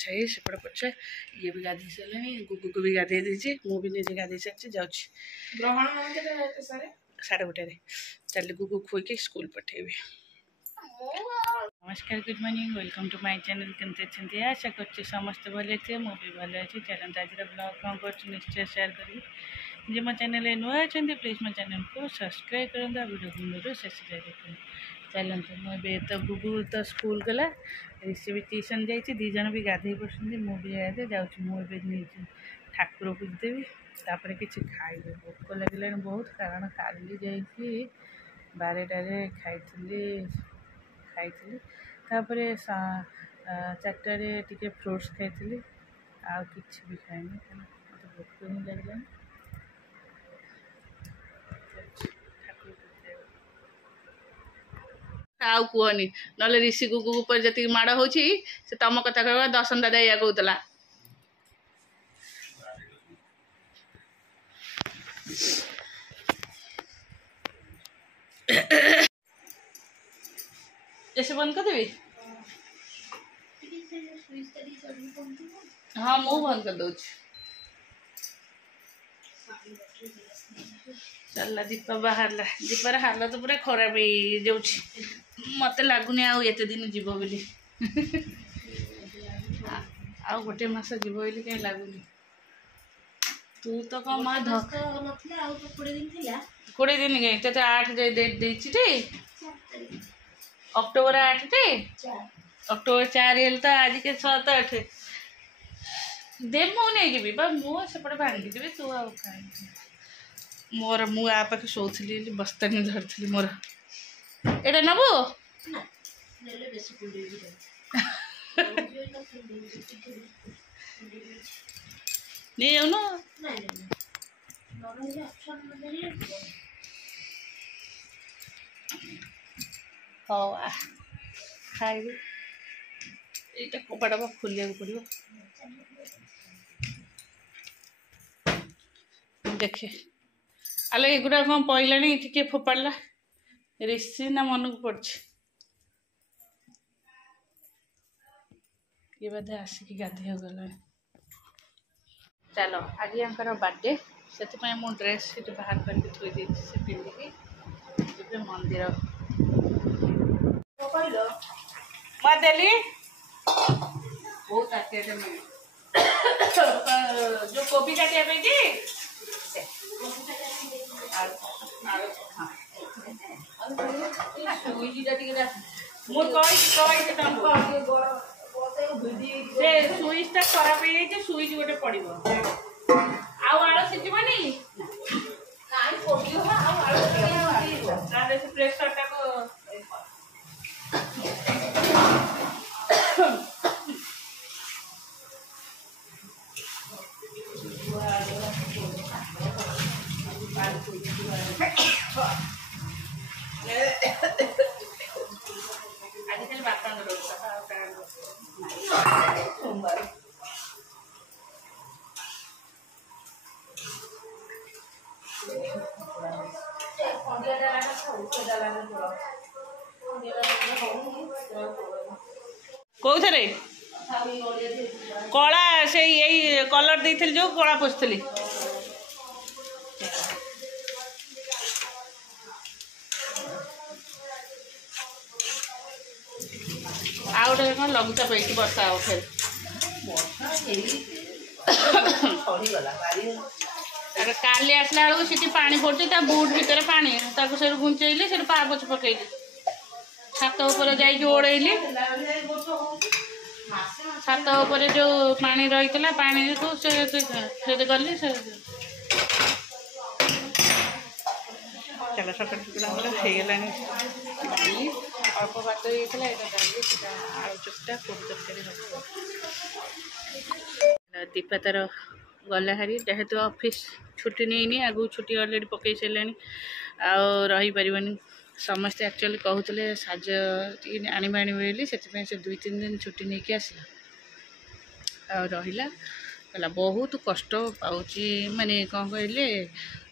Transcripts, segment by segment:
छाई सेपटे पोछा ये भी गाधे सारे गुगु को भी गाधे दीजिए मुझे निजे गाधे सारी जाऊँगी ग्रहण साढ़े गोटे चल गुगु खुईक स्कूल पठेबी। नमस्कार good morning welcome to my channel केमती अच्छे आशा कर समस्त भले थे मुझे भल अच्छी चलते आज ब्लॉग कौन कर निश्चय शेयर करी जे मो चैनल नुआ अच्छा प्लीज मो चैनल को सब्सक्राइब करूँ वीडियो को शेष देखते चलते मुझे तो गुगु तो स्कूल गला ऋषि भी ट्यूशन जाइए दीज भी गाधे पड़ते मुझे गाधे जाऊँगी ठाकुर पूजी देवी तापर किसी खाइबे भोक लगे बहुत कारण काली जा 12टारे खाई तापर 4टारे टिके फ्रूट्स खाई आ किसी भी खाइनी मतलब भोक ही लगे आउ कहनी ना ऋषि गुगु पर जी माड़ हो तुम कथा कह दर्शन दादा या कहला ऐसे बंद कर देवी हाँ मु बंद कर दो चल दीपा बाहर दीपार हालत पूरा खराब हो जाऊँ मत लगुनि आते दिन जीव बोली आ गोटे मस जीव बोली कहीं लगुनि तू तो कम 20 दिन कहीं तो 8 डेट देती अक्टोबर 8 टे अक्टोबर 4 हेल् तो आज के 7 8 दे मुझे मुझे सेपटे भांगी देवी तू आ मोर मु आ पाखे शोली बस्तानी धरती मोर एटा नबु नहीं जाऊन हाँ आ खाइबे ये कपाटा खोलिया पड़ो देखे आले एगुड़ा कौन पड़ा टे फोपाड़ा ऋषि ना मन को पड़ ये बोधे आसिक गाधे गला चलो आज यहाँ बर्थडे से मो ड्रेस बाहर करके थोड़ी देती से पिंधिकी मंदिर देली बहुत जो कोबी काटिया सुइच खराब हो सुइच गोटे पड़ो आड़ सीझबनी प्रेसर टाक आजकल बापा सोमवार कौ थे कला से यही कलर देती जो कला पोछली आ गए कौन लघुचाप वर्षा हो फिर काली आसला बेलू सीटी पानी पड़े बुट भितर पानी से घुंचेली से पापच पकईली छात उपर जाइए ओढ़ेली छात उपर जो पानी रही पानी को से गली से चलो सकाल सुधा होगा डाली अल्प बाट होता डाली आलू चकटा कोबी तरकारी दीपा तार गला हारी जेहेतु ऑफिस छुट्टी नहीं आगू छुट्टी अलरेडी पकई सारे आही पारनि समस्ते एक्चुअली कहते साज आने बोली से 2-3 दिन छुट्टी नहीं कि आसला रहा कहला बहुत कष्ट पाँच माने कौन कहले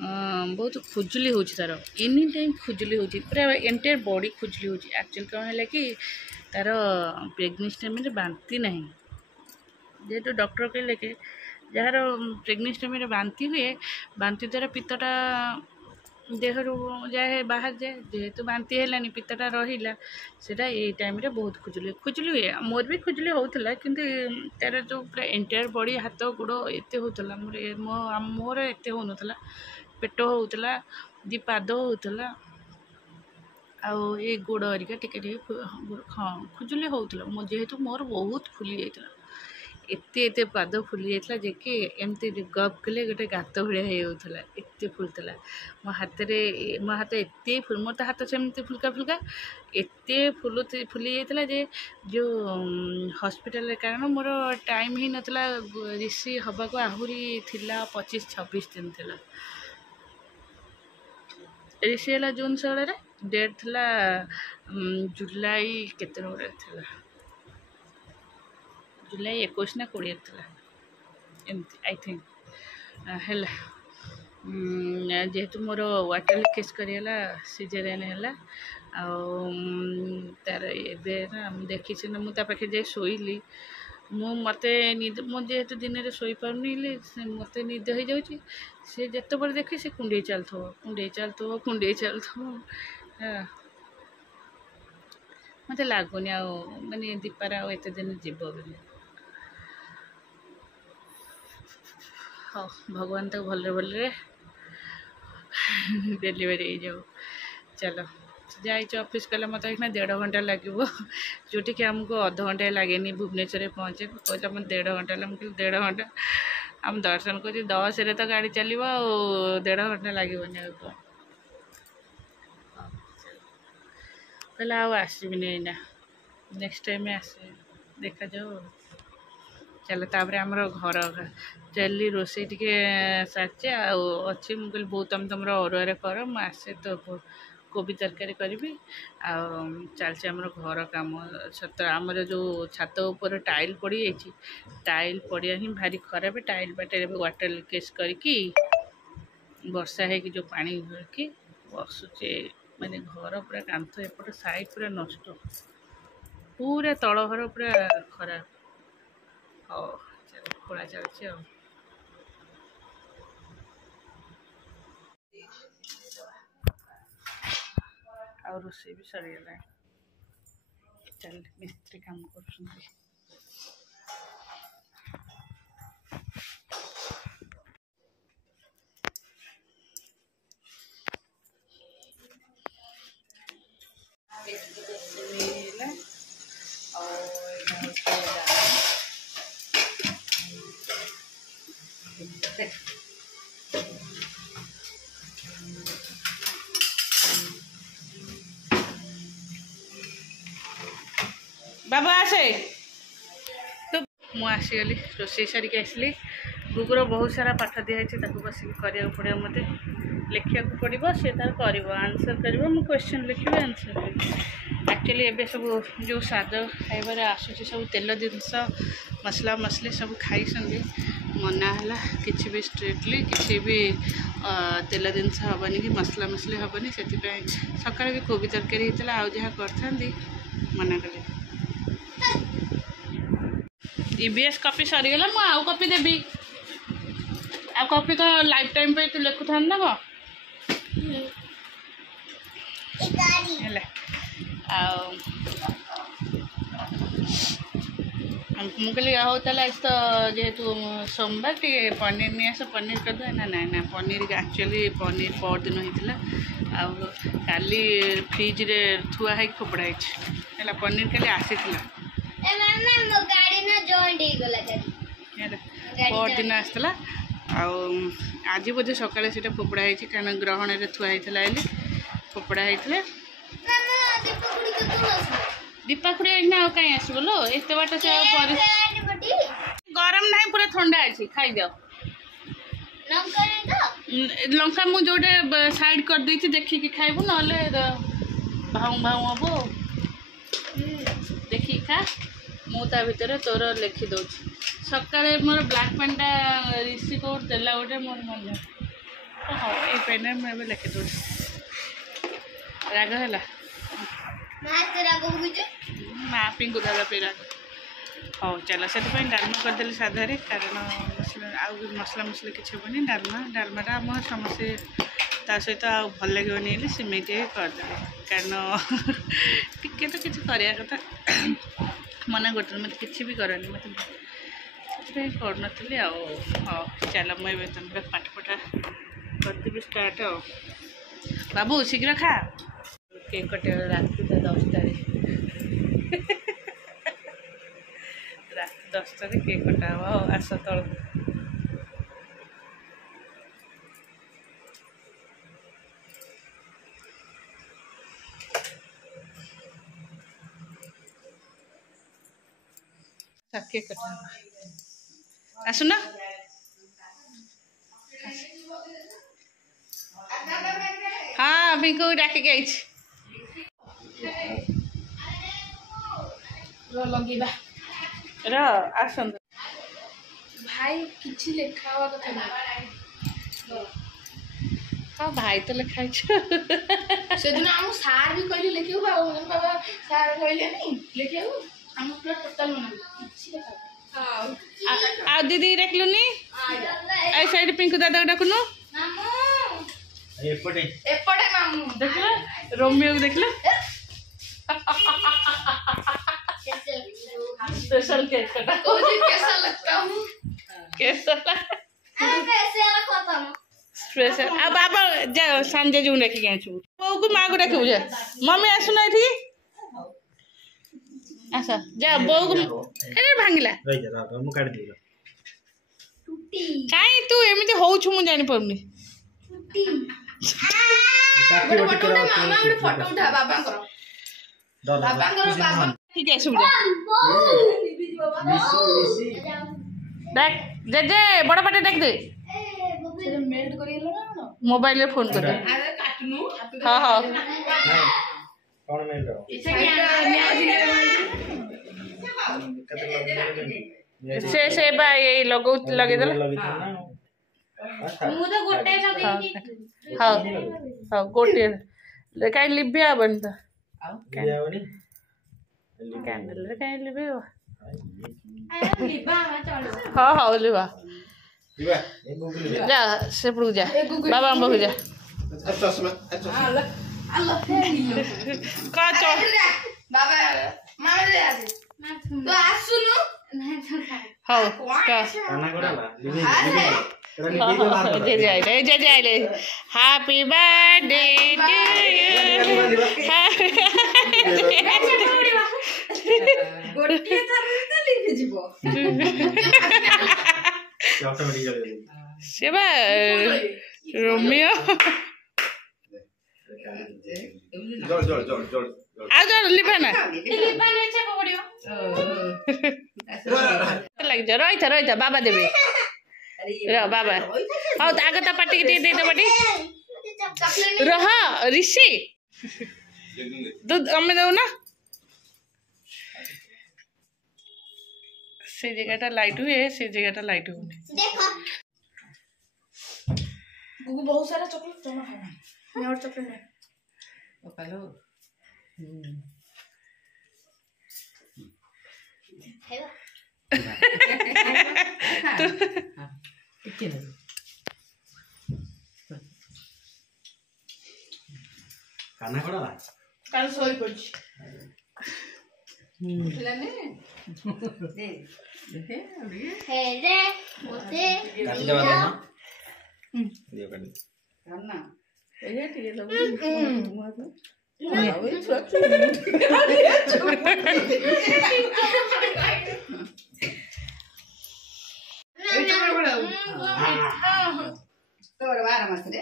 बहुत खुजुली हो तार एनी टाइम खुजुली हो पूरा एंटायर बॉडी खुजुली हो एक्चुअली कौन है कि तार प्रेगनेंसी टाइम बांती नहीं जेहेतु डॉक्टर कहले कि जार प्रेगनेंसी टाइम बांति हुए बांति द्वारा पित्तटा देह जाए बाहर जाए जेहेतु बांति है पित्तटा रहा सेटा ये टाइम रे बहुत खुजली खुजली हुए मोर भी खुजली होता कि तार जो पूरा एंटायर बॉडी हाथ गोड़ एत होता मोर एत हो नाला पेट होता दी पाद होता आउ ये गोड़ हरिका टिके हाँ खुजली होता जेहेतु मोर बहुत फुली जाता एते पाद फुली जाता जे कि एमती गप कले गोटे गात भाया होता एत फुलता मो हाथ एत फुल मोर तो हाथ सेमती फुलका फुलका एत फुली जाता जे जो हॉस्पिटल कारण मोर टाइम ही नतला रिसी हवा को आहुरी थिला 25-26 दिन थिला रिसी है जून 16 डेट थिला जुलाई केते थिला जुलाई 21 ना 20 थिला एमती आई थिंक है जेहेतु मोर वाटर लिकेज करला सीजरियन है तार एवं देखी ना मुझे पाखे जाए शोली मते निद मो जेहेतु दिन में शोई पारनी मत निद हो जाऊँगी सी जिते बड़े देखे से कुंडे चलते मत लगुनि माने दीपार आते दिन जीव बोली हाँ भगवान तो भल भल डेलीवरी हो जाओ चलो जाए ऑफिस कले मत 1.5 घंटा लगे जोटि कि आमको अध घंटा लगे भुवनेश्वर पहुँचे कहला मैं 1.5 घंटा लगे 1.5 घंटा आम दर्शन कर 10 रे तो गाड़ी चलो 1.5 घंटा लगे कहला आसबिनी ना नेक्स्ट टाइम आस देखा जाओ चलो तापर आमर घर चली रोसे टी साचे अच्छे मुझे बहुत तुम तुम अरुआ कर मुझे तो कोबी तरकारी करी चलचे आमर घर कम छत आमर जो छात ऊपर टाइल पड़ी जाइए टाइल पड़िया ही भारी खराब टाइल बाटे वाटर लिकेज करके वर्षा है कि जो पानी कि बसुचे माने घर पूरा कांथ एपट साइड पूरा नष्ट पूरा तल घर पूरा खराब हाँ चलो खोला चलছে और रोसे भी सरीगला चल मिस्त्री काम कर बाबा आसे तो मुसीगली रोसे सारिक आसली गुगुर बहुत सारा पाठ दिखाई बस करा पड़ो मत लिखा पड़ो सी तार कर आंसर कर क्वेश्चन लिखे आंसर कर एक्चुअली एवं सब जो स्वाद खाइबार आसूँ सब तेल जिनस मसला मसली सब खाई मना है कि भी स्ट्रिक्टली किसी भी तेल जिनस हेनी कि मसला मसली हेनी से सकाଳେ भी कोबी तरकारी होता आउ जहाँ कर मना कले ईबीएस कॉपी सरीगला मु आउ कॉपी देबी आ कॉपी तो लाइफ टाइम पे तू लिखु था ना को हेले आ मुझे हो ताला आज तो जेहेतु सोमवार टे पनीर नहीं आस पनीर कर ना ना ना पनीर एक्चुअली पनीर पर दिन होता काली फ्रिज रे थुआ है फोपड़ा है पनीर खाली आसी पर दिन आसला आज बोधे सकाଳେ से फोपड़ा है कारण ग्रहण में थुआ होता फोपड़ा होता दीपा खुड़ी ना कहीं आसब लो एत बाट से गरम ना पूरा ठंडा अच्छी खाई दियो लंका मु जोटे साइड कर दी देखिकी खाइबू ना भाऊ भाऊ हम देखिए खा मुझा भितर तोर लिखि दौ सकाଳେ मोर ब्लाक पेनटा ऋषि कौट देला गोटे मोर मन हाँ ये पेन मुझे लिखि दौ राग है माँ पिंकु दादा पे राग हाँ चल से डालमा करदे साधारे कारण मसला मसला किसी हेनी डालमाटा आम समस्ते सहित भल लगे सिमेई टे करदे कारण टिके तो किसी करा कथा मना कर मत कि भी करनी मत कर हाँ चल मुझे तुम पाठ पठा करदेवी स्टार्ट बाबू शीघ्र खा केक कटे रात 10 रात 10 केक कटा हम आस तल केक कटा आसुना हाँ पिंकू डाक लगेबा आसन भाई किछि लेखा हुआ कथा नहीं हाँ भाई तो लिखाई से दिन हम सार भी कहले लेखियो बाबा सार कहले नहीं लेखियो हम पूरा टोटल मन किछि लेखा हां आ दीदी देखलुनी आई साइड पिंकू दादा डाकुनु मामू एपटे एपटे मामू देखला रोमियो को देखला स्पेशल केक कटा ओजी कैसा लगता हूं कैसा स्पेशल आ बाबा जा संजय जो रखी गए छु बहू को मां को रखू जा मम्मी आसुना एठी आसा जा बहू को अरे भांगिला रही जा मु काट दियो टूटी काई तू एमिति होउ छु मु जानि परनी टूटी फोटो उठा मामा ଗୋଟେ फोटो उठा बाबा करो बाबा करो बाबा ठीक है सुन देख जे जे बड़ा पाटे देख दे से मेल्ट करियलो ना मोबाइल में फोन कर दे अरे काटनु हां हां कौन मेल रो से बा ये लोगो लगे दे मु तो गोटे जगे हां हां गोटे काई लिबिया बन त लियावनी कैंडल रे काई लिबियो लिबा चलो हां हां लिबा लिबा ए गुगल जा से पड़ू जा बाबा हम जा चश्मा अल्लाह का चो बाबा मामा ले आसे तो आज सुनु नहीं तो हां का खाना कोडाला लिबे लिबे जे आइले हैप्पी बर्थडे टू यू गोटे थारे तो लिखि जीवो ऑटोमेटिकली सेबा रोमियो जोड़ आ जा लिबाना लिबा ले छे पड़ियो लग जा रही था बाबा देबे रे बाबा हां आगे त पार्टी के दे दे बटी रह ऋषि दूध हमें दो ना से जगहटा लाइट हुए से जगहटा लाइट होने देखो गुगु बहुत सारा चॉकलेट जमा खाना मैं और चॉकलेट है हेलो खाना कोडाला कल सोई पड़ी खिलाने दे देखे अभी हे रे मोते काट दे वाला ना दियो काट खाना ये ठीक है तोर बार मसरे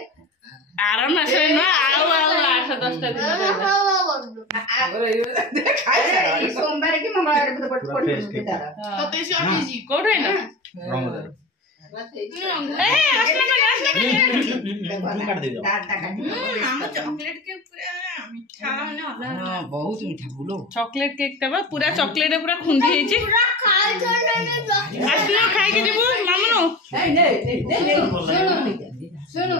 आराम से ना आओ आओ 8-10 दिन खाई सोमवार की मंगलवार को पट दादा तो कोठे ना रमदान ए असला काट दे हम चॉकलेट के पूरा मीठा माने होला बहुत मीठा बोलो चॉकलेट केक टा पूरा चॉकलेट पूरा खुंदी है जी खाई छोड़ने असला खाई के जीवो मामनो नहीं सुनो